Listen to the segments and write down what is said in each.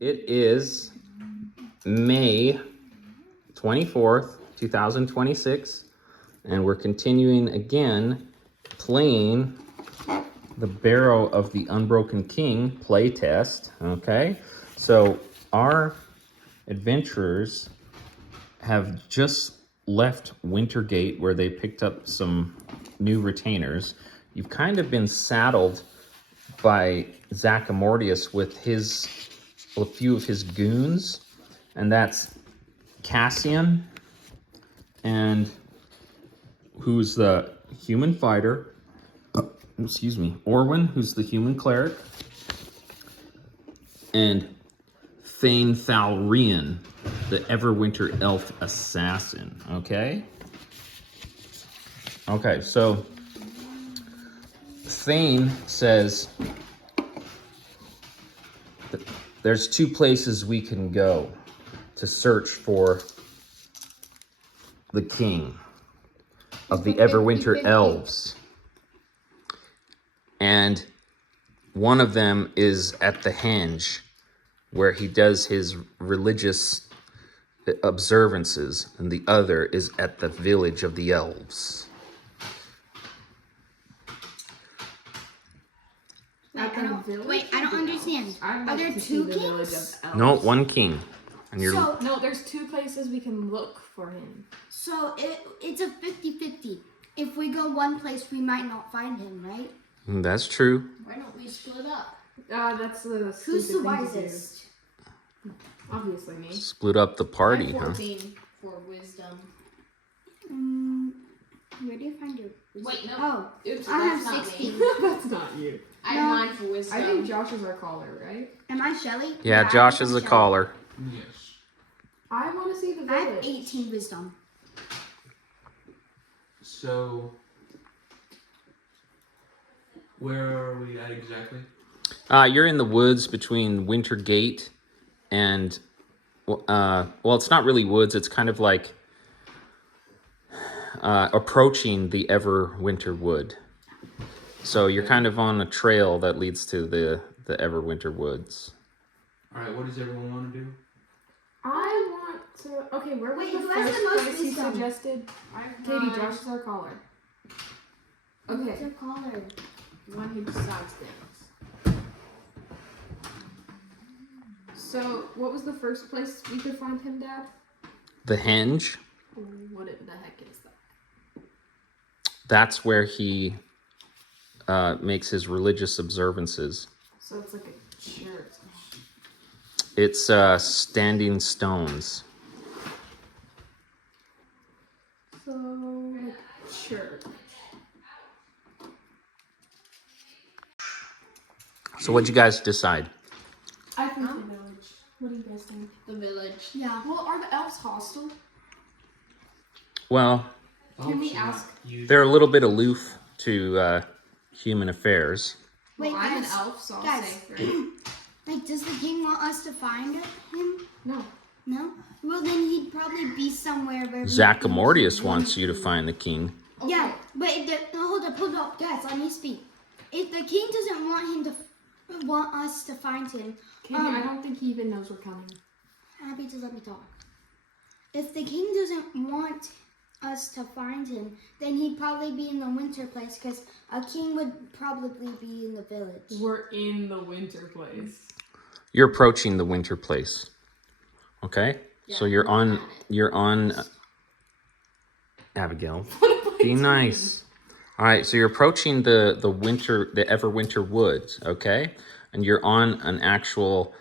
It is May 24th, 2026, and we're continuing again playing the Barrow of the Unbroken King playtest. Okay, so our adventurers have just left Wintergate, where they picked up some new retainers. You've kind of been saddled by Zaccamordius with a few of his goons, and that's Cassian, and who's the human fighter, Orwin, who's the human cleric, and Thane Thalrian, the Everwinter elf assassin. Okay, so Thane says that there's two places we can go to search for the king of the Everwinter Elves. And one of them is at the Henge, where he does his religious observances, and the other is at the village of the elves. Wait, I don't understand. Are there two kings? No, one king. And you're No, there's two places we can look for him. So it's a 50-50. If we go one place, we might not find him, right? That's true. Why don't we split up? That's the Who's the wisest? Obviously me. Split up the party, I have huh? 14 for wisdom. Where do you find your wisdom? Wait, no. Oh, Oops, I that's have not 16. me. That's not you. I have 9 for wisdom. I think Josh is our caller, right? Am I Shelly? Yeah, Josh is a caller. Yes. I want to see the I have village. 18 wisdom. So, where are we at exactly? You're in the woods between Wintergate and, well, it's not really woods. It's kind of like approaching the Everwinter Wood. So you're kind of on a trail that leads to the Everwinter Woods. All right, what does everyone want to do? I want to. Okay, where was Wait, the who has the first most place he wisdom? suggested? Katie, Josh is our caller. Who's Okay. your caller? One who decides things. So, what was the first place we could find him, Dad? The Henge, What the heck is that? that's where he makes his religious observances. So it's like a church. It's standing stones. So, like, church. So what'd you guys decide? I think the village. What do you guys think? The village. Yeah. Well, are the elves hostile? Well, Can we ask? they're a little bit aloof to human affairs. Wait, Well, I'm an guys. elf, so I'll Guys. say right? Like, does the king want us to find him? No. No? Well, then he'd probably be somewhere where... Zaccamordius wants you to find the king. Okay. Yeah, but if the... Hold up. Guys, let me speak. If the king doesn't want us to find him... Katie, I don't think he even knows we're coming. Abby, just let me talk. If the king doesn't want us to find him, then he'd probably be in the winter place, because a king would probably be in the village. We're in the winter place. You're approaching the winter place. Okay? So you're on Abigail. Be nice. All right, so you're approaching the Everwinter Woods, okay? And you're on an actual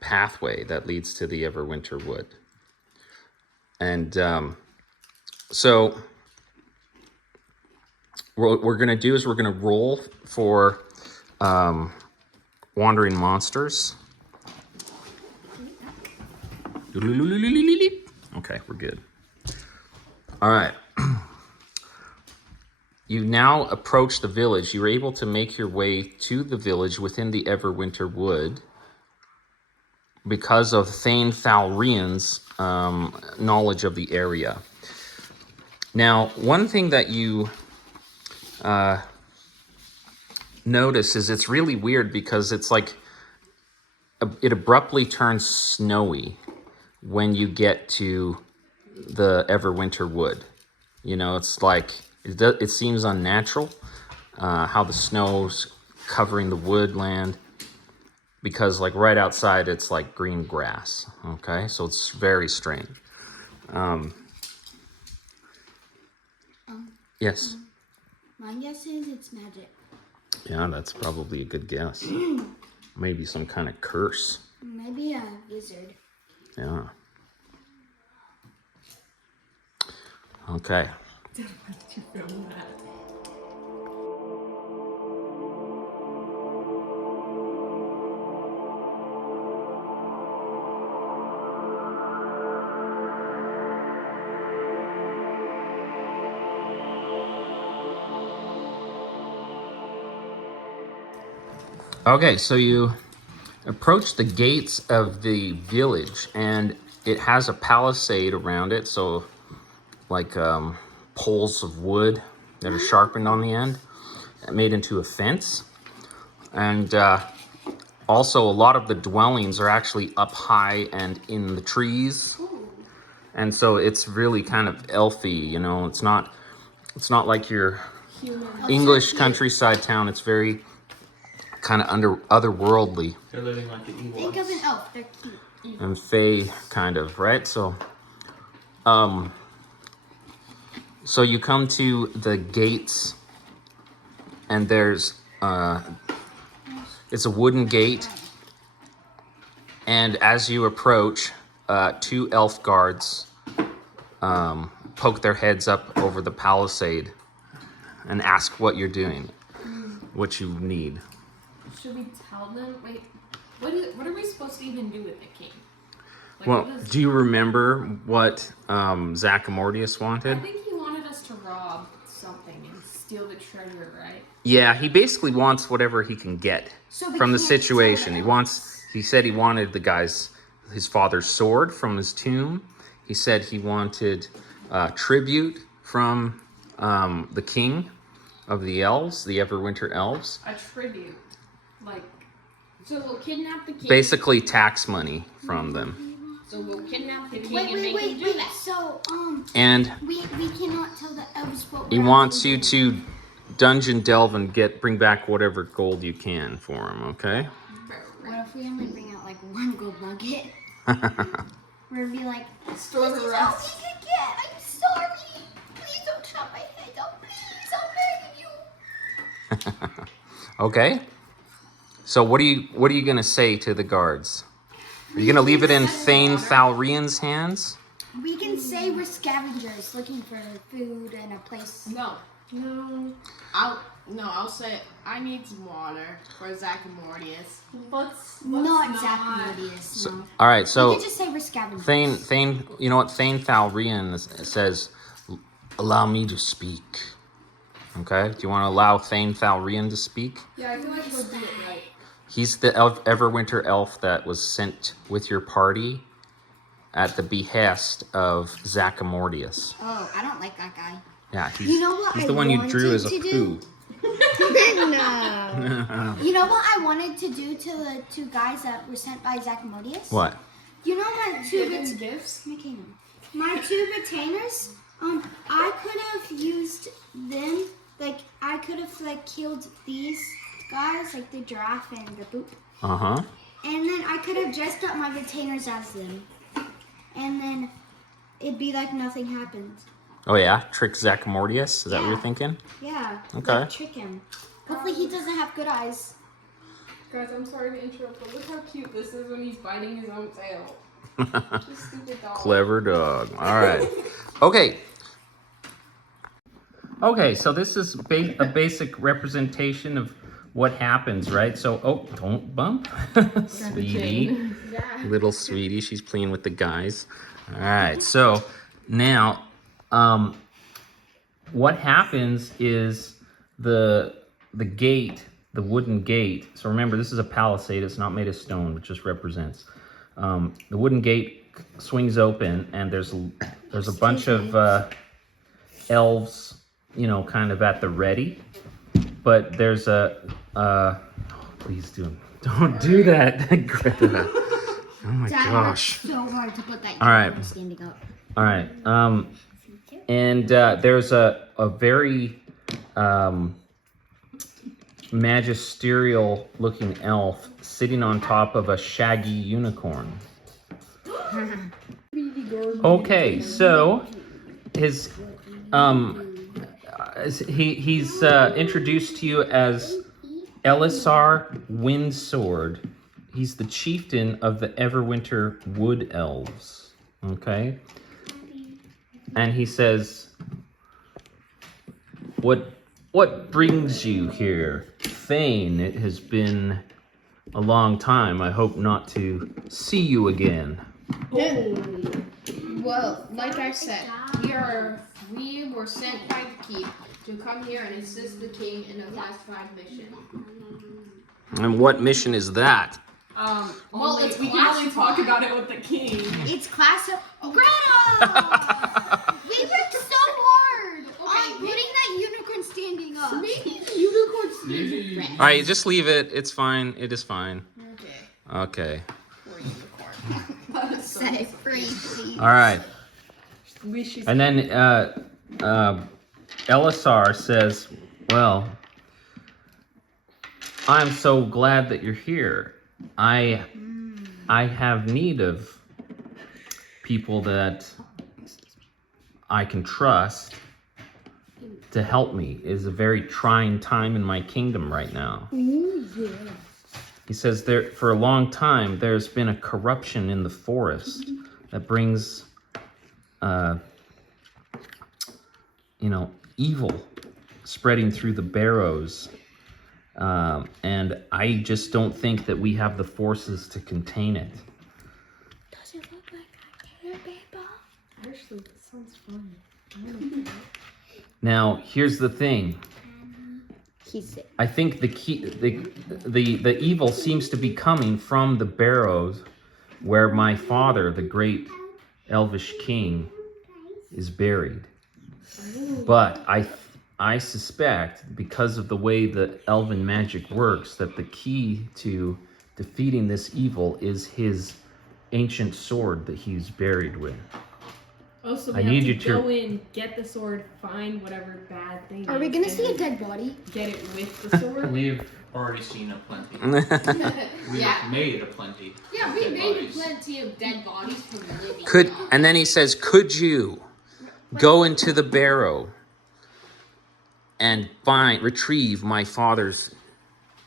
pathway that leads to the Everwinter Wood. And so what we're going to do is we're going to roll for wandering monsters. Okay, we're good. All right. You now approach the village. You're able to make your way to the village within the Everwinter Wood because of Thane Thalrian's knowledge of the area. Now, one thing that you notice is it's really weird because it's like it abruptly turns snowy when you get to the Everwinter Wood. You know, it's like, it seems unnatural how the snow's covering the woodland, because like right outside it's like green grass, okay? So it's very strange. Yes? My guess is it's magic. Yeah, that's probably a good guess. Maybe some kind of curse. Maybe a wizard. Yeah. Okay. Okay, so you approach the gates of the village, and it has a palisade around it, so like poles of wood that are sharpened on the end, made into a fence. And also a lot of the dwellings are actually up high and in the trees. And so it's really kind of elfy, you know. It's not like your English countryside town. It's very kind of otherworldly. They're living like the evil Think of an elf. They're cute. And fae, kind of, right? So so you come to the gates, and there's it's a wooden gate, and as you approach, 2 elf guards poke their heads up over the palisade and ask what you're doing, what you need. Should we tell them? Wait, what are we supposed to even do with the king? Like, Well, what is- do you remember what Zaccamordius I wanted? think he wanted us to rob something and steal the treasure, right? Yeah, he basically wants whatever he can get So we from the can't tell situation. them. He said he wanted his father's sword from his tomb. He said he wanted tribute from the king of the elves, the Everwinter Elves. A tribute, like, so we'll kidnap the king. Basically tax money from them. So we'll kidnap the king Wait, and wait, make him wait, do wait. that. So, And we cannot tell the elves what he we're wants actually you doing. to dungeon delve and bring back whatever gold you can for him, okay? What if we only bring out like 1 gold nugget? We're gonna be like, Store this the is all rest. we could get. I'm sorry. Please don't chop my head off. Please, I'm begging you. Okay. So what are you gonna say to the guards? Are you gonna leave it in Thane Thalrian's hands? We can say we're scavengers looking for food and a place. No. I'll say I need some water for Zaccamordius. Let's Not Zaccamordius, no. All right. We So could just say we're scavengers. Thane, you know what? Thane Thalrian says, "Allow me to speak." Okay. Do you want to allow Thane Thalrian to speak? Yeah, I feel like he'll do it right. He's the Everwinter elf that was sent with your party at the behest of Zaccamordius. Oh, I don't like that guy. Yeah, he's, You know what he's I the one you wanted drew as a to poo. do? No. You know what I wanted to do to the 2 guys that were sent by Zaccamordius? What? You know my 2 Give him gifts. my 2 retainers? I could have used them, like, I could have, like, killed these guys, like the giraffe and the boop. Uh-huh. And then I could have dressed up my retainers as them. And then it'd be like nothing happened. Oh yeah, trick Zaccamordius? Is that what you're Yeah. thinking? Yeah. Okay. Like, trick him. Hopefully he doesn't have good eyes. Guys, I'm sorry to interrupt, but look how cute this is when he's biting his own tail. This stupid dog. Clever dog. All right. Okay. Okay, so this is a basic representation of what happens, right? So, oh, don't bump. Sweetie. Little sweetie, she's playing with the guys. All right, so now what happens is the gate, the wooden gate. So remember, this is a palisade. It's not made of stone, which just represents. The wooden gate swings open, and there's a bunch of elves, you know, kind of at the ready. But there's please do Don't do that, Greta. Oh my Dad gosh. worked so hard to put that All right. unicorn standing up. All right. And there's a very magisterial looking elf sitting on top of a shaggy unicorn. Okay, so his he's introduced to you as Ellisar Windsword. He's the chieftain of the Everwinter Wood Elves. Okay? And he says, What brings you here? Thane, it has been a long time. I hope not to see you again. Well, like I said, we were sent by the keep to come here and assist the king in a classified mission. And what mission is that? Well, it's we can only talk about it with the king. It's class of Greta! We worked so hard on putting that unicorn standing up. Maybe the unicorn Maybe- red. All right, just leave it. It's fine. It is fine. Okay. Okay. Poor unicorn. Set it free, please. All right. We should. And then Ellisar says, well, I'm so glad that you're here. I have need of people that I can trust to help me. It is a very trying time in my kingdom right now. He says there for a long time there's been a corruption in the forest that brings evil spreading through the barrows. And I just don't think that we have the forces to contain it. Does it look like a care paper? Actually, that sounds fun. Now, here's the thing. He's sick. I think the evil seems to be coming from the barrows where my father, the great elvish king, is buried. But I suspect, because of the way that elven magic works, that the key to defeating this evil is his ancient sword that he's buried with. Oh, so I we need have you to to- go in, get the sword, find whatever bad thing. Are we is, gonna and see a then dead body? Get it with the sword. We've already seen a plenty. We've Yeah. made a plenty. Yeah, we Dead made bodies. plenty of dead bodies from the living. And then he says, could you go into the barrow and retrieve my father's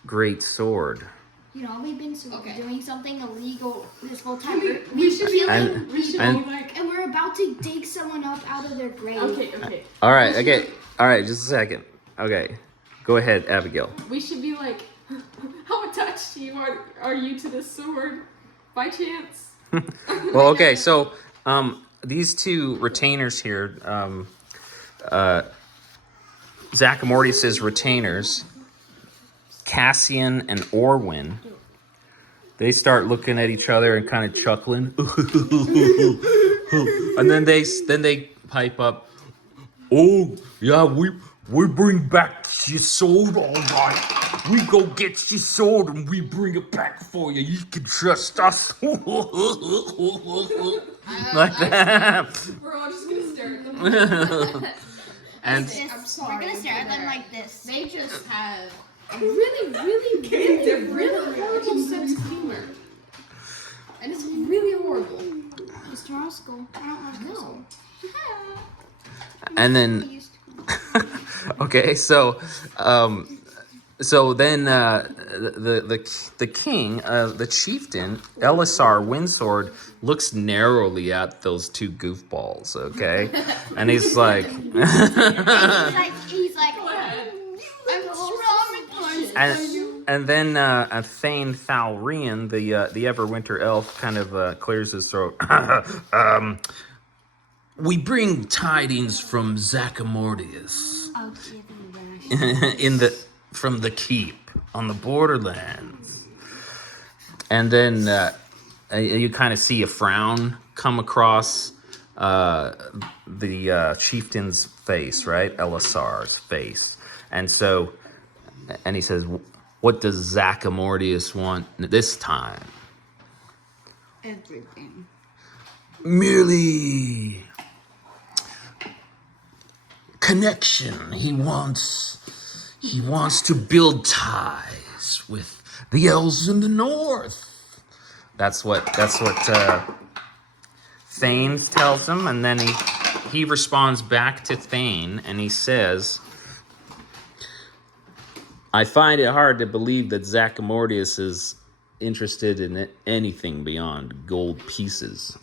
great sword? You know, we've been Okay. doing something illegal this whole time. We should be And- we should and- be like. And we're about to dig someone up out of their grave. Okay. All right, okay. All right, just a second. Okay. Go ahead, Abigail. We should be like, how attached are you to this sword, by chance? Well, okay, so these two retainers here, Zaccamordius' retainers, Cassian and Orwin, they start looking at each other and kind of chuckling. And then they pipe up, oh, yeah, we bring back your sword, all right. We go get your sword and we bring it back for you. You can trust us. Like that. We're all just gonna stare at them. And I'm sorry. We're gonna stare at them like this. They just have a really horrible sense of humor. And it's really horrible. Mr. Oscar, I don't want to No. and then okay, so then the king, the chieftain, Ellisar Windsword, looks narrowly at those two goofballs, okay? And he's like he's like, I'm strong. and then Thane Thalrian, the Everwinter elf, kind of clears his throat. We bring tidings from Zaccamordius I'll give you that. from the keep on the borderlands. And then you kind of see a frown come across the chieftain's face, right? Ellisar's face. And he says, What does Zaccamordius want this time? Everything. Merely connection. He wants to build ties with the elves in the north. That's what Thane tells him, and then he responds back to Thane, and he says, I find it hard to believe that Zaccamordius is interested in anything beyond gold pieces.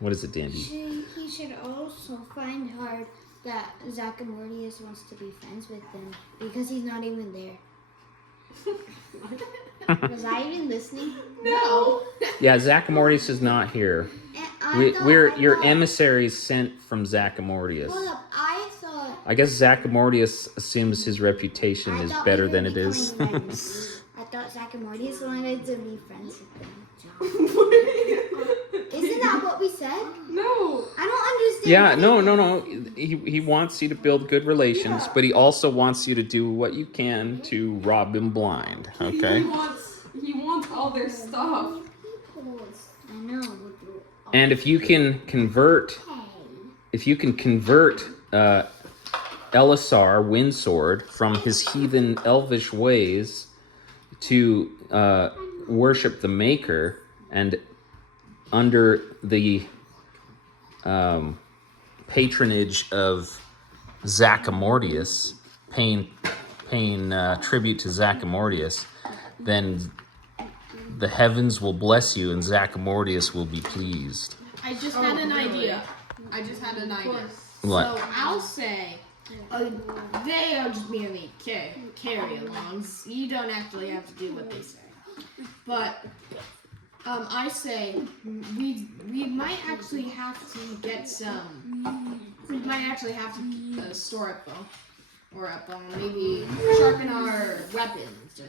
What is it, Dandy? He should also find hard that Zaccamordius wants to be friends with them because he's not even there. Was I even listening? No. Yeah, Zaccamordius is not here. Your emissaries sent from Zaccamordius. Hold up, I thought. I guess Zaccamordius assumes his reputation is better than it is. I thought Zaccamordius wanted to be friends with them. Isn't that what we said? No. I don't understand. Yeah, no. He wants you to build good relations, but he also wants you to do what you can to rob him blind. Okay. He wants all their stuff. I know. And if you can convert Ellisar Windsword from his heathen elvish ways to worship the Maker, and under the patronage of Zaccamordius, paying tribute to Zaccamordius, then the heavens will bless you and Zaccamordius will be pleased. I just had an idea. What? So I'll say they are just merely carry-alongs. You don't actually have to do what they say. But I say we might actually have to get some. We might actually have to store up maybe sharpen our weapons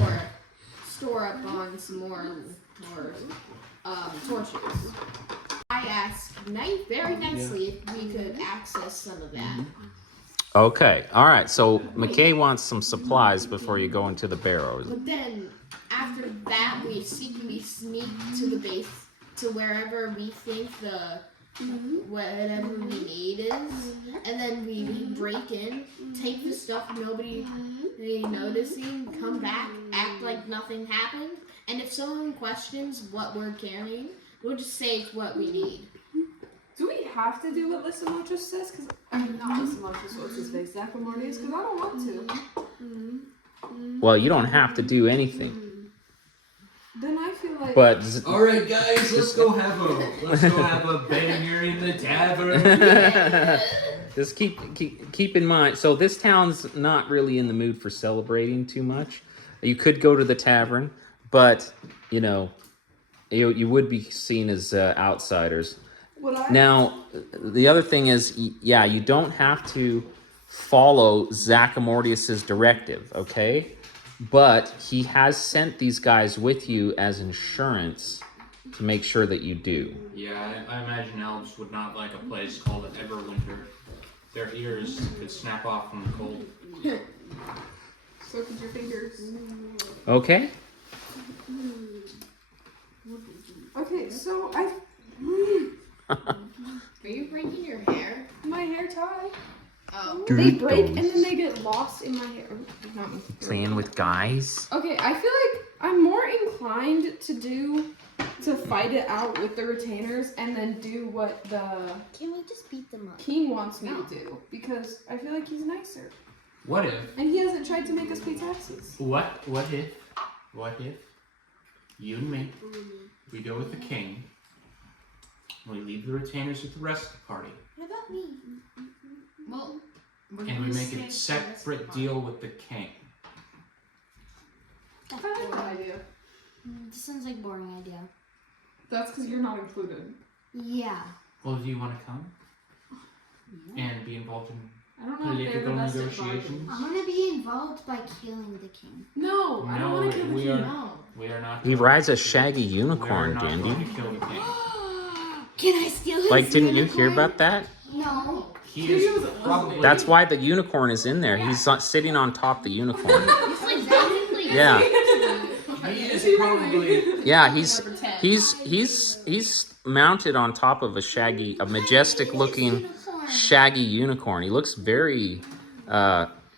or store up on some more torches. I asked very nicely if we could access some of that. Okay, all right. So McKay wants some supplies before you go into the Barrows. But then after that, we secretly sneak to the base to wherever we think whatever we need is, and then we break in, take the stuff nobody noticing, come back, act like nothing happened, and if someone questions what we're carrying, we'll just say it's what we need. Do we have to do what Lysimachus says? Because not Lysimachus, what's his face? Zaccamordius? Because I don't want to. Well, you don't have to do anything. Then I feel like. But All right, guys, let's go have a banger in the tavern. just keep in mind. So this town's not really in the mood for celebrating too much. You could go to the tavern, but you would be seen as outsiders. Now, the other thing is, yeah, you don't have to follow Zaccamordius's directive, okay? But he has sent these guys with you as insurance to make sure that you do. Yeah, I imagine elves would not like a place called Everwinter. Their ears could snap off from the cold. So could your fingers. Okay? Okay, so Are you breaking your hair? my hair tie. Oh. They break and then they get lost in my hair. Not me. Playing with guys? Okay, I feel like I'm more inclined to fight it out with the retainers and then do what the Can we just beat them up? king wants me to do, because I feel like he's nicer What if? and he hasn't tried to make us pay taxes. What if you and me, we go with the king, and we leave the retainers with the rest of the party, What about me? Well, and we make a separate deal with the king? I like that idea. This sounds like a boring idea. That's because you're not included. Yeah. Well, do you want to come and be involved in I don't know if they're the political best at negotiations? I want to be involved by killing the king. No, I don't No, want to kill the we king. are- No. We are not. He rides a shaggy We are unicorn, not Dandy. going to kill the king. Can I steal his Like, didn't you unicorn? hear about that? No. He is probably. That's why the unicorn is in there. He's sitting on top of the unicorn. it's like technically Yeah. He is probably. Yeah, Number 10. he's mounted on top of a majestic looking shaggy unicorn. He looks very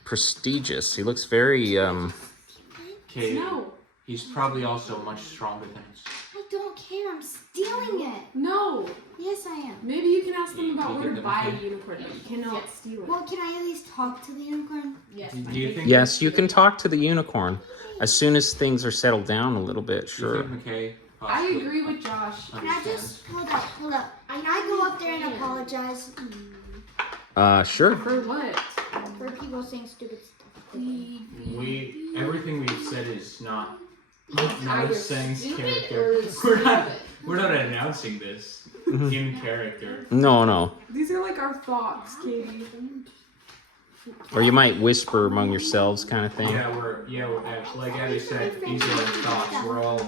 prestigious. He looks very Okay. No. He's probably also much stronger than us. I don't care. I'm stealing it. No. Yes, I am. Maybe you can ask them You about where give to them buy a money? unicorn. But you cannot steal it. Well, can I at least talk to the unicorn? Yes. Do you think? Yes, you can talk to the unicorn as soon as things are settled down a little bit, Do you sure. think McKay I possibly agree with Josh. Can I just hold up? Can I go up there and apologize Sure. For what? for people saying stupid stuff? Everything we've said is not Either saying stupid character. or We're not announcing this in character. No. These are like our thoughts, Katie. Or you might whisper among yourselves kind of thing. Yeah, like Abby said, these are our thoughts. We're all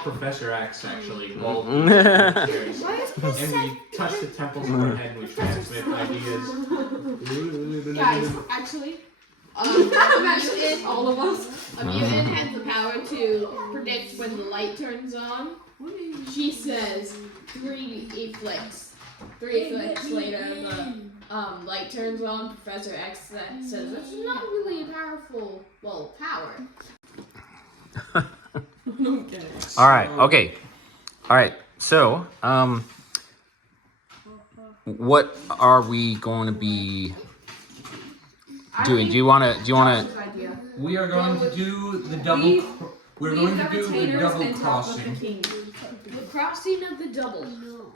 Professor X actually. Well, Why is and we touch the temples of our head and we transmit ideas. Guys, actually, Imagine all of us. a mutant has the power to predict when the light turns on. She says 3 flicks. 3 flicks later, the light turns on. Professor X says that's not really a powerful, power. Okay. All right. Okay. All right. So, what are we going to be doing? Do you want to? Josh's idea. We are going to do the double. Leave- We're Leave going to do the retainers double and talk with crossing. the king. The crossing of the double.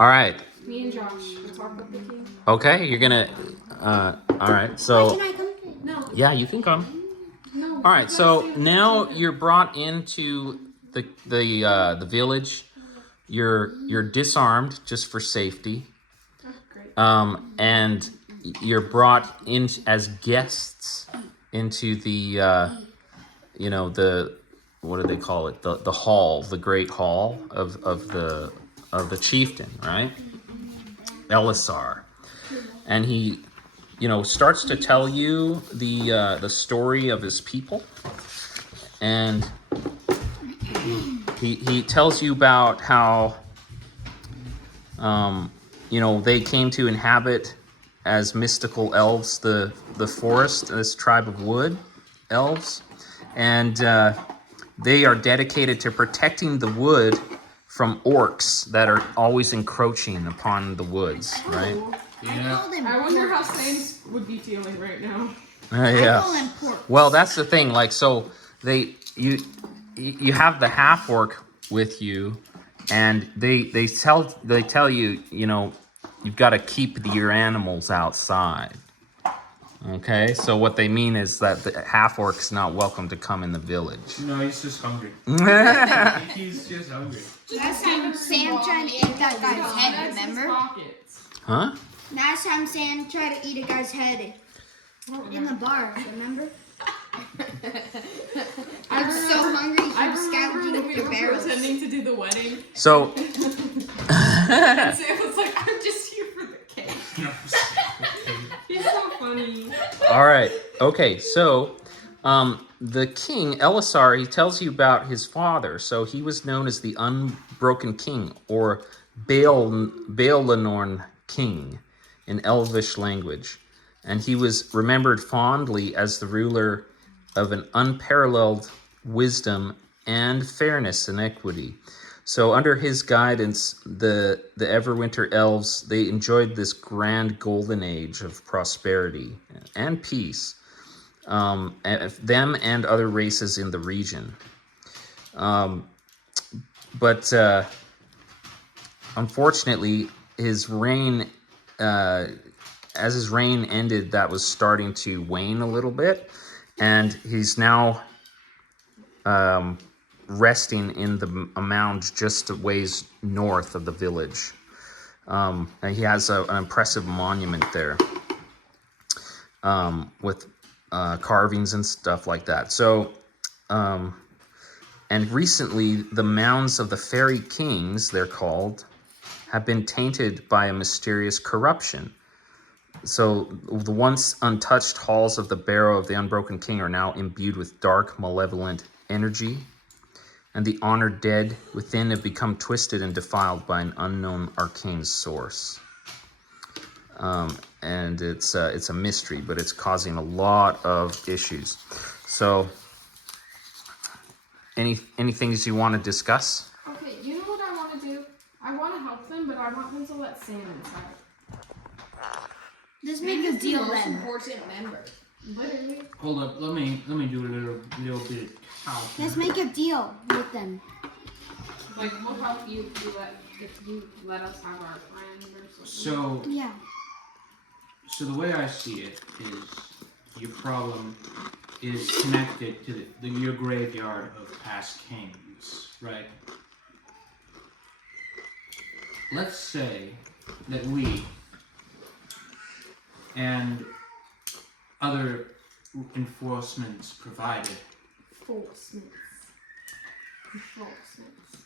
All right. Me and Josh will talk with the king. Okay. You're gonna. All right. So. Can I come? No. Yeah, you can come. No. All right. So now you're brought into the village. You're disarmed just for safety. Oh, great. And you're brought in as guests into the the what do they call it, the hall, the great hall of the chieftain, right? Ellisar. And he starts to tell you the story of his people, and he tells you about how they came to inhabit as mystical elves the forest, this tribe of wood elves, and they are dedicated to protecting the wood from orcs that are always encroaching upon the woods, right? Yeah. I wonder how Saints would be feeling right now. Yeah. Well, that's the thing. Like, so you have the half orc with you, and they tell you, you've got to keep your animals outside. Okay, so what they mean is that the half orc's not welcome to come in the village. No, he's just hungry. He's just hungry. Last time Sam tried to eat that guy's head, remember? Pockets. Huh? Last time Sam tried to eat a guy's head in the bar, remember? I was so hungry I from scavenging remember we through were barrels. pretending to do the wedding. So. And Sam was like, I'm just here for the cake. He's so funny. All right. Okay. So, the king Ellisar, he tells you about his father. So he was known as the Unbroken King, or Bael'Lenorn King, in Elvish language, and he was remembered fondly as the ruler of an unparalleled wisdom and fairness and equity. So under his guidance, the Everwinter Elves, they enjoyed this grand golden age of prosperity and peace, them and other races in the region. But unfortunately, his reign, as his reign ended, that was starting to wane a little bit, and he's now resting in the mound just a ways north of the village. And he has an impressive monument there with carvings and stuff like that. So, and recently, the mounds of the Fairy Kings, they're called, have been tainted by a mysterious corruption. So the once untouched halls of the Barrow of the Unbroken King are now imbued with dark, malevolent energy, and the honored dead within have become twisted and defiled by an unknown arcane source. And it's a mystery, but it's causing a lot of issues. So, any things you want to discuss? Okay, you know what I want to do? I want to help them, but I want them to let Sam inside. Just make a deal Most then. important member. Literally. Hold up, let me do a little bit of talking. Let's make a deal with them. Like, we'll help you if you let us have our friend or something. So Yeah. the way I see it is your problem is connected to your graveyard of past kings, right? Let's say that we and other enforcements provided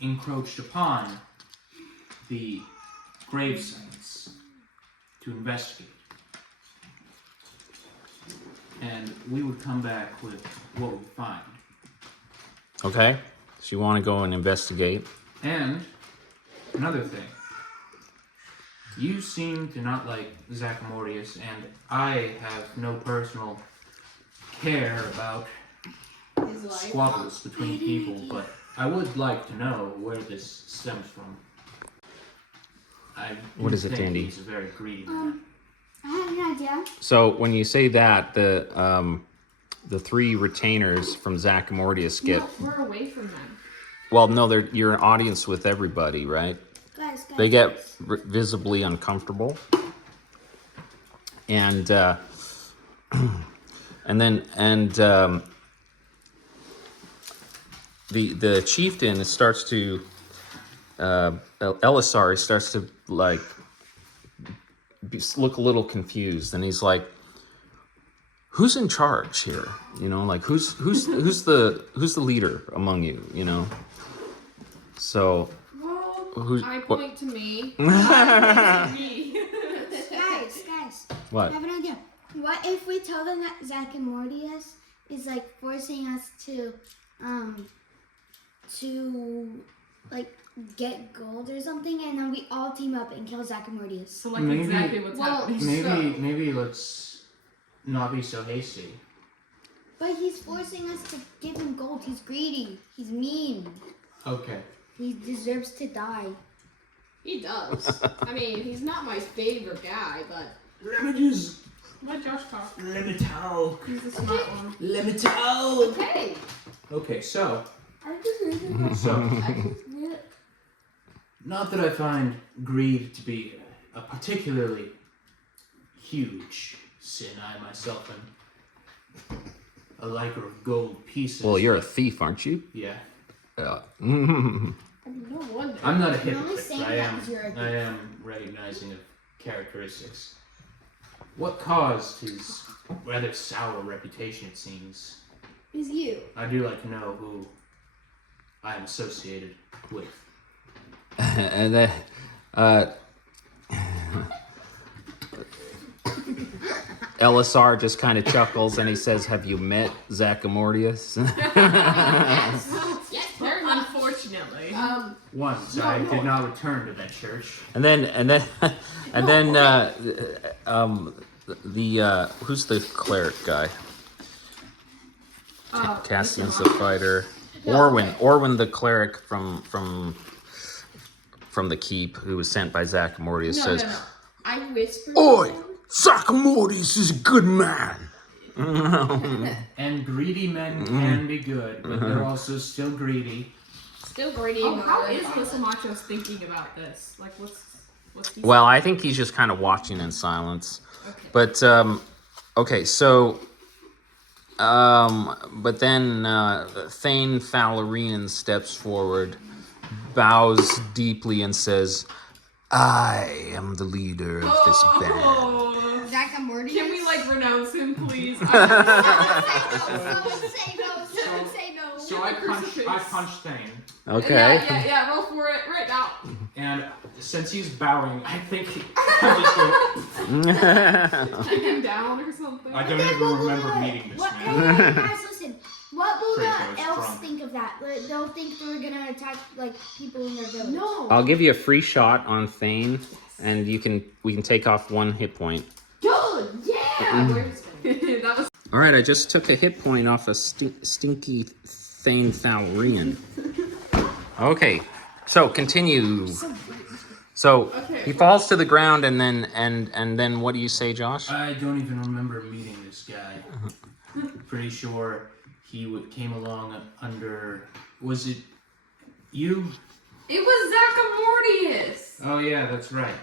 encroached upon the grave sites to investigate. And we would come back with what we find. Okay, so you want to go and investigate. And another thing, you seem to not like Zaccamordius, and I have no personal care about His life. squabbles between people, but I would like to know where this stems from. What is it, think Dandy? He's a very greedy man. I have an idea. So when you say that, the 3 retainers from Zaccamordius get No, we're away from them. well. No, you're an audience with everybody, right? Guys. They get visibly uncomfortable, and the chieftain starts to Ellisar starts to like look a little confused, and he's like, "Who's in charge here? You know, like who's the leader among you? You know?" So Well, I point to me. Guys. what? I have an idea. What if we tell them that Zaccamordius is like forcing us to like get gold or something, and then we all team up and kill Zaccamordius? So, like, Maybe- exactly what's happening. Maybe let's not be so hasty. But he's forcing us to give him gold. He's greedy. He's mean. Okay. He deserves to die. He does. I mean, he's not my favorite guy, but Let me just Let Josh talk. let me talk. He's the smart one. Let me talk. hey, Okay, so I just read it. so Yeah. not that I find greed to be a particularly huge sin. I myself am a liker of gold pieces. Well, you're a thief, aren't you? Yeah. Yeah. no wonder. I'm not a You're only hypocrite, saying but that 'cause you're a I am recognizing of characteristics. What caused his rather sour reputation, it seems? It's you. I do like to know who I am associated with. And then, Ellisar just kind of chuckles and he says, "Have you met Zaccamordius?" Yes, Very unfortunately. Once No, I no. did not return to that church. and then, who's the cleric guy? Cassian's the fighter. Orwin the cleric from the keep, who was sent by Zaccamordius, says, No. I whispered. "Oi, Zaccamordius is a good man." And greedy men can be good, but they're also still greedy. Still greedy. Oh, how is Lysimachos thinking about this? Like, what's he Well, I think he's just kind of watching in silence. Okay. But okay, so but then Thane Falarian steps forward, bows deeply, and says, "I am the leader of this band." Oh, Zaccamordius. can we, like, renounce him, please? Someone say no. Someone say no. So I punched Thane, Okay. Yeah, roll for it right now. and since he's bowing, I think I'm just going, Take him down or something. I don't even remember meeting this What, man. hey, guys, listen. What will Pretty the sure it's elves drunk. think of that? Like, they'll think they're gonna attack like people in their village. No. I'll give you a free shot on Thane, and we can take off 1 hit point. Good. Yeah. Where's that was All right, I just took a hit point off a stinky Thane Thalrian. Okay, so continue. So he falls to the ground, and then what do you say, Josh? I don't even remember meeting this guy. Pretty sure he came along under. Was it you? It was Zaccamordius. Oh yeah, that's right.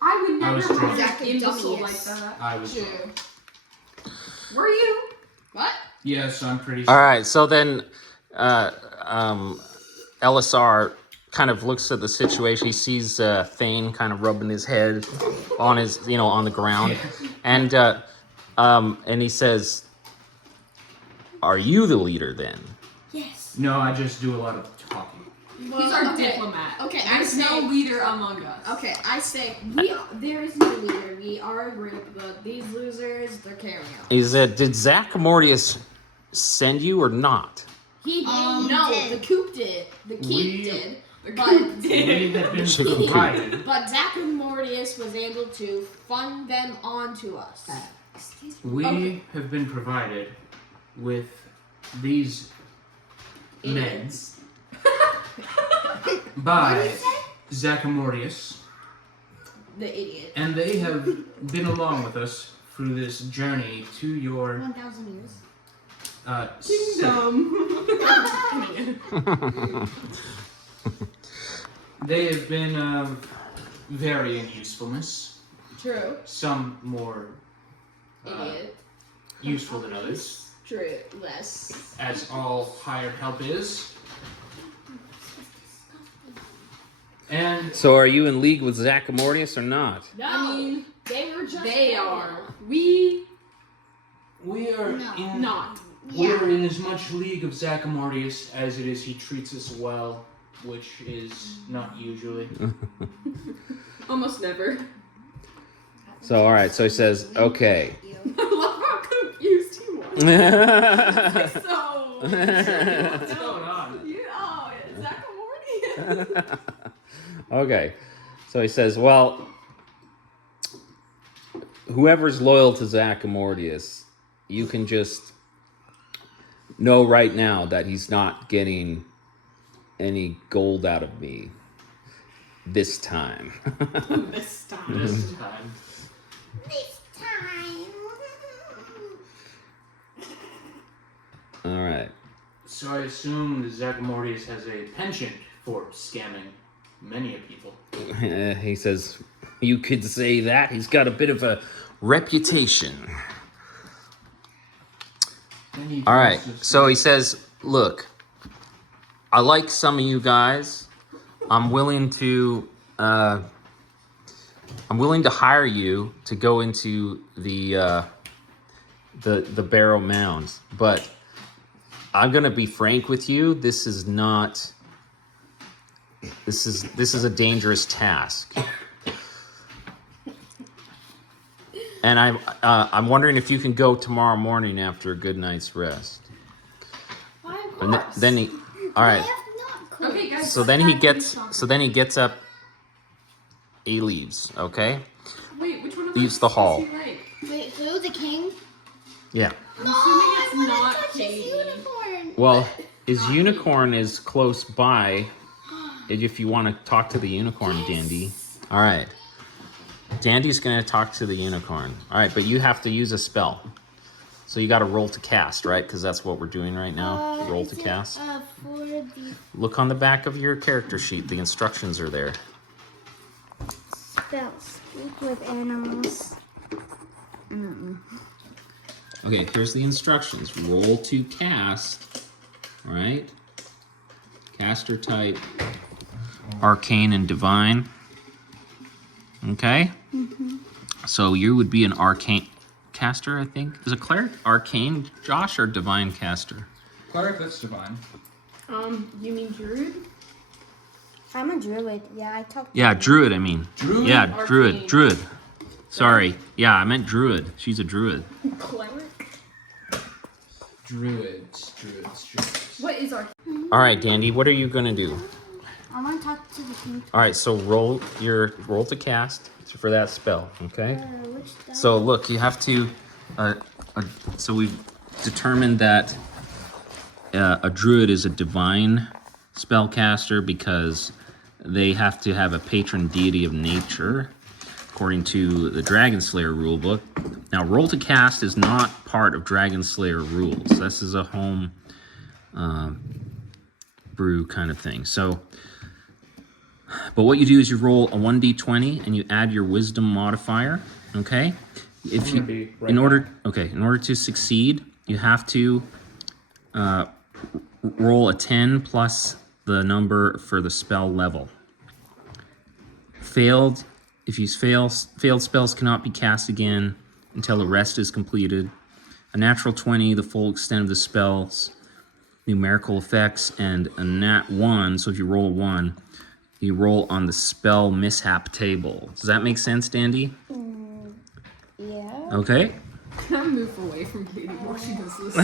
I would I was never drunk. hire an imbecile Zaccamordius. like that. I was. True. Were you? What? Yes, I'm pretty All sure. right, so then Ellisar kind of looks at the situation. He sees Thane kind of rubbing his head on his, on the ground, and he says, "Are you the leader then?" Yes. No, I just do a lot of talking. Well, He's our okay. diplomat. Okay, There's no leader among us. Okay, I say there is no leader. We are a group, but these losers, they're carrying out. He said, "Did Zaccamordius send you or not?" He did. no, The coop did. The keep We- did. The But coop did. We have been Chicken coop. provided. but Zaccamordius was able to fund them onto us. We have been provided with these meds by Zaccamordius, The idiot. and they have been along with us through this journey to your 1,000 years. They have been of varying usefulness. True. Some more Idiot. useful than others, True. Less. as all hired help is. And So, are you in league with Zaccamordius or not? No. I mean, they were just. they there. are. We we are No. in not. we're in as much league of Zaccamordius as it is he treats us well, which is not usually. Almost never. So, all right. So he says, "Okay." I love how confused he was. okay. So. What's going on? Yeah, Zaccamordius. So he says, "Well, whoever's loyal to Zaccamordius, you can just know right now that he's not getting any gold out of me this time." This time. This time. This time. All right. So I assume that Zaccamordius has a penchant for scamming many a people. He says, "You could say that. He's got a bit of a reputation." And he All right. tells us- So he says, "Look, I like some of you guys. I'm willing to hire you to go into the Barrow Mounds, but I'm gonna be frank with you. This is a dangerous task, and I'm wondering if you can go tomorrow morning after a good night's rest." Why, of And course. then he, all right. Okay, guys. So then he gets up. He leaves. Okay. Wait, which one of leaves us the does hall. he like? Wait, who? The king? Yeah. I'm assuming it's I wanna not touch his Katie. unicorn. Well, his unicorn is close by. If you want to talk to the unicorn, Dandy. All right. Dandy's gonna talk to the unicorn. All right, but you have to use a spell. So you got to roll to cast, right? Because that's what we're doing right now. Roll Is to it, cast. For the Look on the back of your character sheet. The instructions are there. spells, speak with animals. Okay, here's the instructions. Roll to cast, right? Caster type, arcane and divine. Okay? So you would be an arcane caster, I think. Is a cleric arcane, Josh, or divine caster? Cleric, that's divine. You mean druid? I'm a druid. Yeah, I talked. Yeah, druid, I mean. Druid? Yeah, Arcane. druid. Sorry. Yeah, I meant druid. She's a druid. Cleric. Druids. What is our? All right, Dandy, what are you gonna do? I want to talk to the king. All right, so roll to cast for that spell. Okay. Which dice? So look, you have to. So we've determined that a druid is a divine spellcaster because they have to have a patron deity of nature, according to the Dragonslayer rulebook. Now, roll to cast is not part of Dragonslayer rules. This is a home brew kind of thing. So, but what you do is you roll a 1d20 and you add your wisdom modifier. Okay. If you, in order to succeed, you have to roll a 10 plus the number for the spell level. Failed spells cannot be cast again until the rest is completed. A natural 20, the full extent of the spell's numerical effects, and a nat 1, so if you roll a 1, you roll on the spell mishap table. Does that make sense, Dandy? Yeah. Okay. Can I move away from Katie while she does this?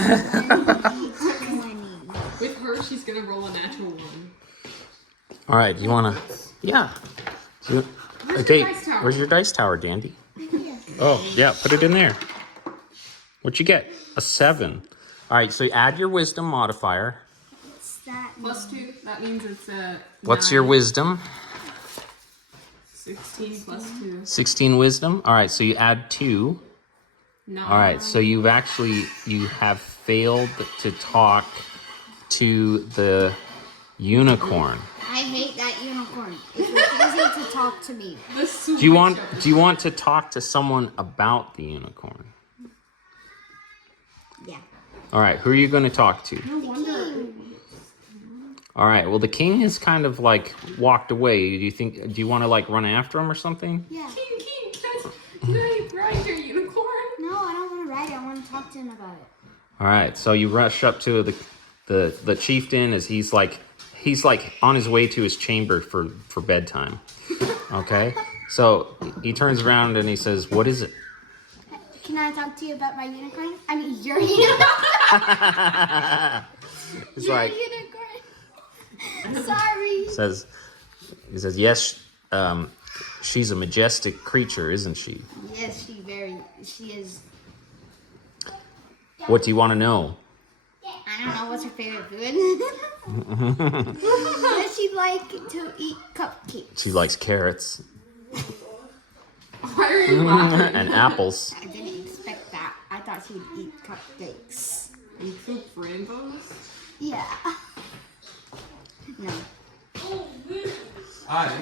With her, she's gonna roll a natural 1. All right, you wanna? Yeah. So, Where's okay, your dice tower? where's your dice tower, Dandy? Oh, yeah, put it in there. What'd you get? A 7. All right, so you add your wisdom modifier. What's that? +2. That means it's a. What's 9. your wisdom? 16 +2. 16 wisdom. All right, so you add 2. 9. All right, so you have failed to talk to the unicorn. I hate that unicorn. It's refusing to talk to me. Do you want to talk to someone about the unicorn? Yeah. All right, who are you going to talk to? No wonder. All right, well, the king has kind of like walked away. Do you want to like run after him or something? Yeah. King, can I ride your unicorn? No, I don't want to ride it. I want to talk to him about it. All right, so you rush up to the chieftain as he's like on his way to his chamber for bedtime. Okay, so he turns around and he says, "What is it?" Can I talk to you about my unicorn? I mean, your unicorn. It's Your like unicorn. Sorry. he says, "Yes, she's a majestic creature, isn't she?" Yes, she is. What do you want to know? I don't know what's her favorite food. Does she like to eat cupcakes? She likes carrots Why are you laughing? and apples. I didn't expect that. I thought she'd eat cupcakes. You poop rainbows? Yeah. No.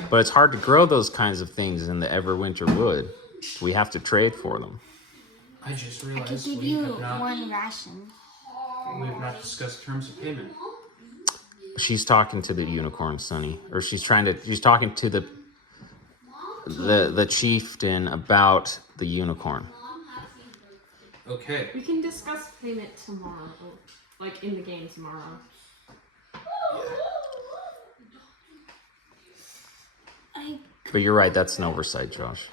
But it's hard to grow those kinds of things in the Everwinter Wood. We have to trade for them. I just I could realized give we you have not one ration. discussed terms of payment. She's talking to the unicorn, Sonny, or she's talking to the chieftain about the unicorn. Okay. We can discuss payment tomorrow. Like in the game tomorrow. But you're right, that's an oversight, Josh.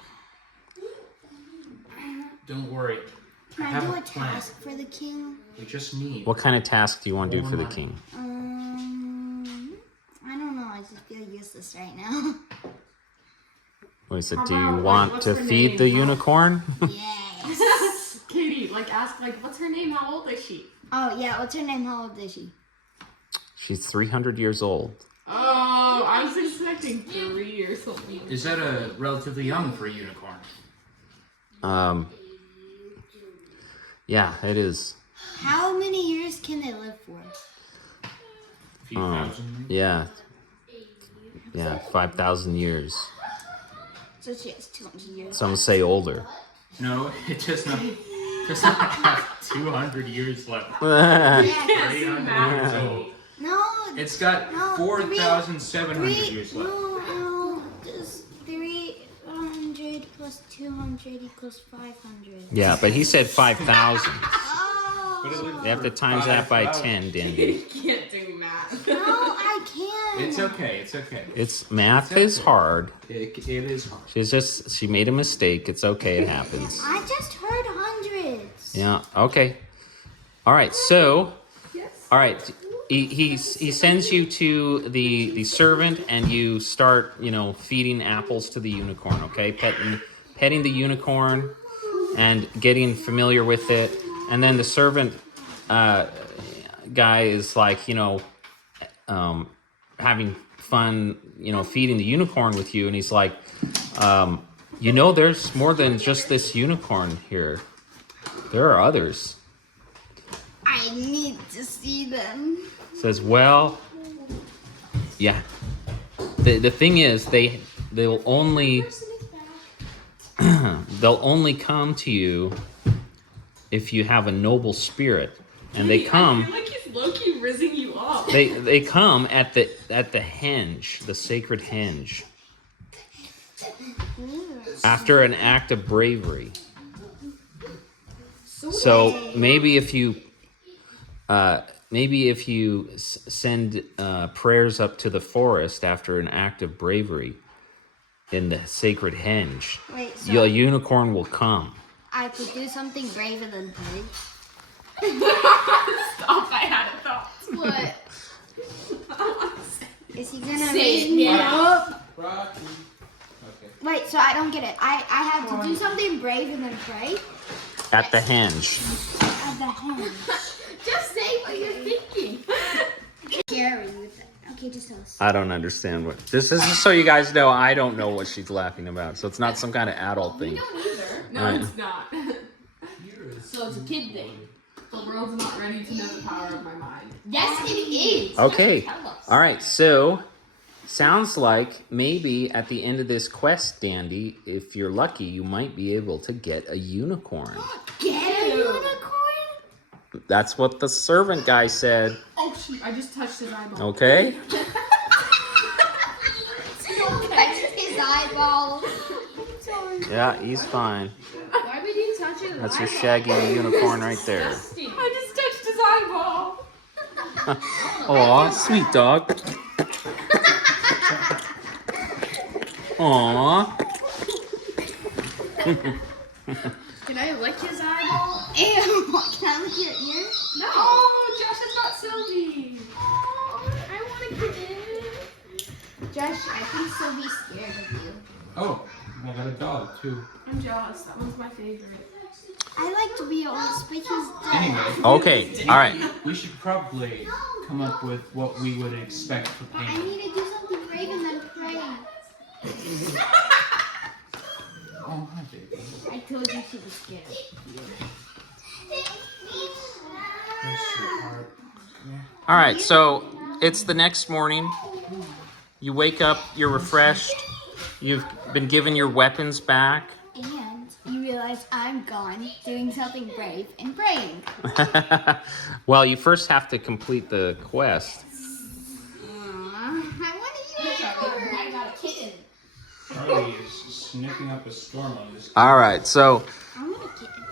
Don't worry. Can I have do a a plan. task for the king? We just need. What kind of task do you want to do for the king? I don't know. I just feel useless right now. What is it? How Do you about, want what's to her feed name? the unicorn? Yes. Katie, ask, what's her name? How old is she? Oh yeah. What's her name? How old is she? She's 300 years old. Oh, I was expecting 3 or something. Is that a relatively young for a unicorn? Yeah, it is. How many years can they live for? A few thousand. Yeah. Yeah, 5,000 years. So she has 200 years. Some say older. No, it does not. Does not have 200 years left. Yeah. 300 years old. No. It's got No, 4,700 years left. No. Just 300 plus 200 equals 500. Yeah, but he said 5,000. Oh. You have to times that by 10, Dandy. Can't do math. No, I can. It's okay. It's okay. It's math is hard. It is hard. She made a mistake. It's okay, it happens. I just heard hundreds. Yeah, okay. All right, so, Yes. all right, he sends you to the servant, and you start, feeding apples to the unicorn, okay? Petting the unicorn and getting familiar with it. And then the servant guy is like, having fun, feeding the unicorn with you. And he's like, there's more than just this unicorn here. There are others. I need to see them. Says, well, yeah. The thing is, they'll only come to you if you have a noble spirit, and they come. I feel like he's low-key rizzing you off. They come at the henge, the sacred henge, after an act of bravery. So maybe if you send prayers up to the forest after an act of bravery in the sacred henge, Wait, a unicorn will come. I could do something braver than pig. Stop, I had a thought. What? Is he gonna Say raise me it up? Rocky. Okay. Wait, so I don't get it. I have to do something brave and then pray At the henge. at the hand. Just say what you're thinking. Scary with it. Okay, just tell us. I don't understand what this is. Just so you guys know, I don't know what she's laughing about. So it's not some kind of adult We thing. don't either. No, Alright. it's not. So it's a kid thing. The world's not ready to know the power of my mind. Yes, it is. Okay. Just tell us. All right. So sounds like maybe at the end of this quest, Dandy, if you're lucky, you might be able to get a unicorn. Get a unicorn? That's what the servant guy said. Oh shoot, I just touched his eyeball. Okay. Touch his eyeball. Yeah, he's fine. Why would you touch it? That's your shaggy unicorn right there. I just touched his eyeball. Aw, sweet dog. Aw. Can I lick his eyeball? Ew, can I lick your ear? No. Oh, Josh has got Sylvie. I want to get it. Josh, I think Sylvie's scared of you. Oh, I got a dog too. I'm jealous. That one's my favorite. I like to be on Spitty's Anyway, Okay. All right. we should probably come up with what we would expect for I payment. need to do something brave and then pray. Oh, hi, baby. I told you she was scared. Yes, sweetheart. Yeah. All right. So it's the next morning. You wake up. You're refreshed. You've been given your weapons back. And you realize I'm gone doing something brave and praying. Well, you first have to complete the quest. I want a unicorn. I got a kitten. Charlie is sniffing up a storm on this. All right. So. I want a kitten.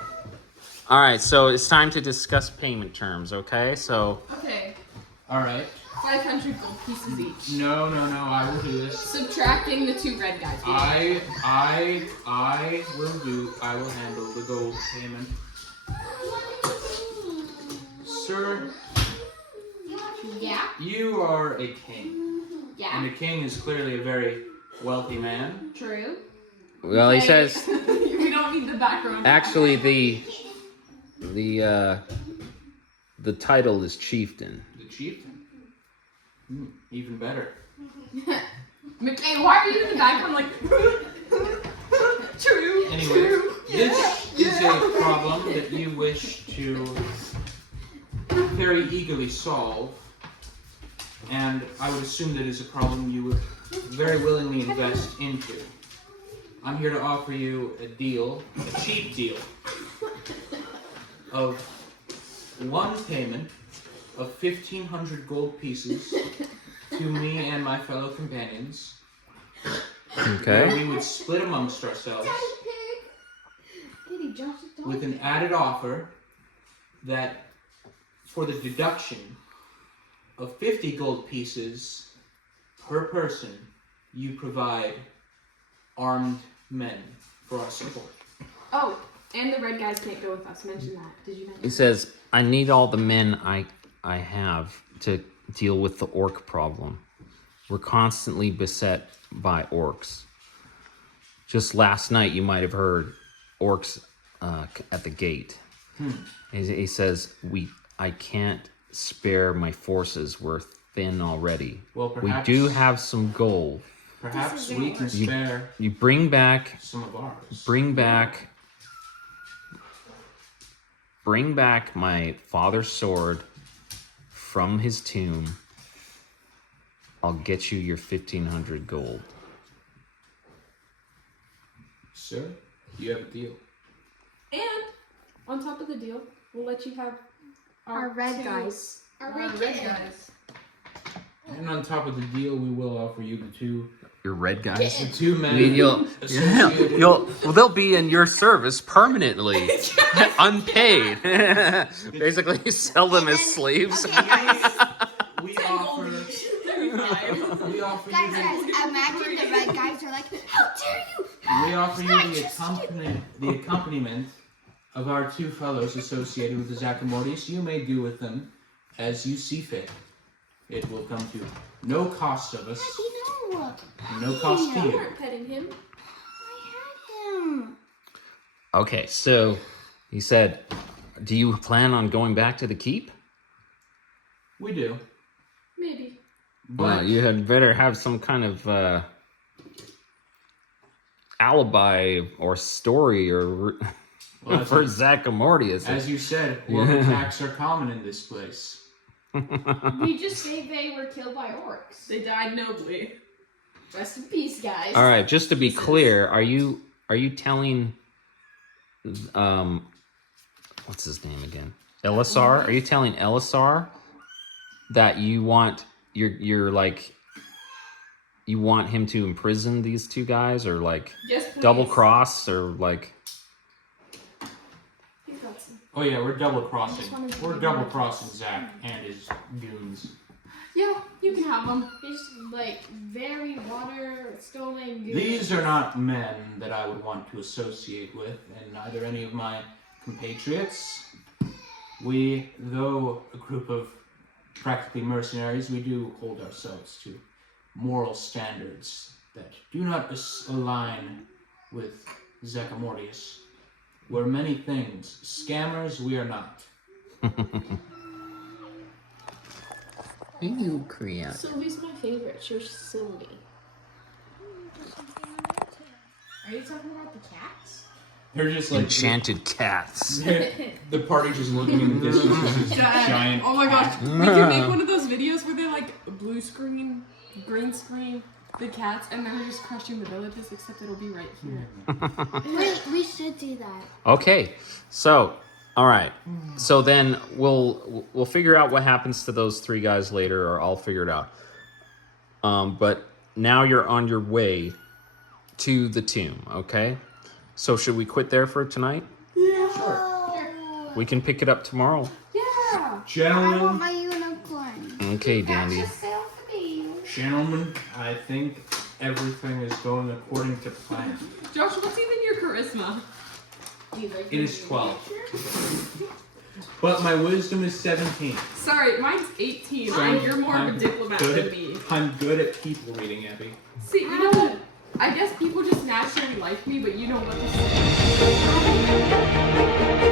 All right. So it's time to discuss payment terms. Okay. So. Okay, All right. 500 gold pieces each. No, I will do this. Subtracting the 2 red guys. I will handle the gold payment. Sir, Yeah. you are a king. Yeah. And a king is clearly a very wealthy man. True. Well, he says. We don't need the background. Actually, the title is chieftain. The chieftain. Even better. McKay, why are you in the background like true? Anyway, True. this is a problem that you wish to very eagerly solve, and I would assume that is a problem you would very willingly invest into. I'm here to offer you a deal, a cheap deal, of one payment of 1,500 gold pieces to me and my fellow companions. Where Okay. we would split amongst ourselves Kitty, Josh is dog. with an added offer that for the deduction of 50 gold pieces per person, you provide armed men for our support. Oh, And the red guys can't go with us. Mention that. Did you mention He says, I need all the men I have to deal with the orc problem. We're constantly beset by orcs. Just last night, you might have heard orcs at the gate. He says, I can't spare my forces. We're thin already. Well, we do have some gold. Perhaps we can spare You bring back some of ours. Bring back my father's sword from his tomb. I'll get you your 1,500 gold. Sir, you have a deal. And on top of the deal, we'll let you have Our red guys. Our red guys. And on top of the deal, we will offer you the two. Your red guys. The two men. I mean, they'll be in your service permanently, unpaid. Basically, you sell them as slaves. Okay, guys. We offer. We offer you. Guys, imagine the red guys are like, how dare you? We offer you the accompaniment of our two fellows associated with the Zaccamordius. You may do with them as you see fit. It will come to no cost of us. No. No cost to We you. weren't petting him. I had him. Okay, so he said, do you plan on going back to the keep? We do. Maybe. Well, But you had better have some kind of alibi or story or well, for Zaccamordius. as you said, orc attacks are common in this place. We just say they were killed by orcs. They died nobly. Rest in peace, guys. All right, just to be clear, are you telling what's his name again? Ellisar? Are you telling Ellisar that you want you're like you want him to imprison these two guys or like Yes, please. double cross or like He's got some. Oh yeah, we're double crossing. We're double crossing Zach and his goons. Yeah, you can have them. He's like very water stolen. These are not men that I would want to associate with, and neither any of my compatriots. We, though a group of practically mercenaries, we do hold ourselves to moral standards that do not align with Zaccamordius. We're many things. Scammers, we are not. you create. Sylvie's my favorite. She's Sylvie. Are you talking about the cats? They're just like Enchanted cats. the party just looking in the distance with this giant. Oh my gosh. We can make one of those videos where they're like blue screen, green screen, the cats, and then they're just crushing the villages, except it'll be right here. We should do that. Okay, so all right, so then we'll figure out what happens to those three guys later, or I'll figure it out. But now you're on your way to the tomb. Okay, so should we quit there for tonight? Sure. We can pick it up tomorrow. Yeah. I want Gentlemen, my unicorn. Okay, Dandy. gentlemen, I think everything is going according to plan. Josh, what's even your charisma? It is 12. But my wisdom is 17. Sorry, mine's 18. So and you're more of I'm a diplomat good than me. I'm good at people reading, Abby. See, you know what? I guess people just naturally like me, but you know what to say.